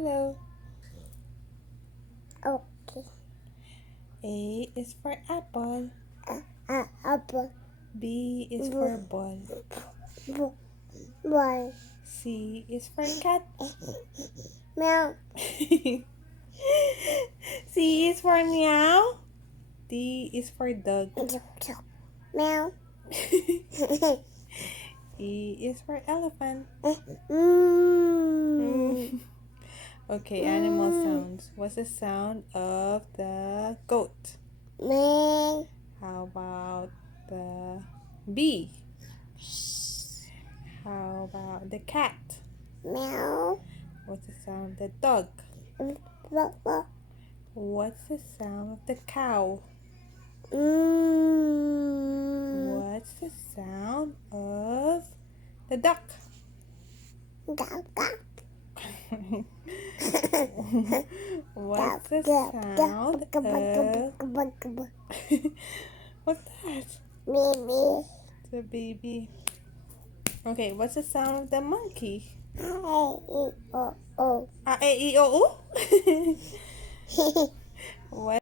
Hello. Okay. A is for apple. Apple. B is for ball. Ball. C is for cat. Meow. C is for meow. D is for dog. Meow. E is for elephant. Okay, animal sounds. What's the sound of the goat? Meow. How about the bee? How about the cat? Meow. What's the sound of the dog? What's the sound of the cow? What's the sound of the duck? What's the sound of... What's that? Baby. It's a baby. Okay, what's the sound of the monkey? A-E-O-O. A-E-I-O-U? What?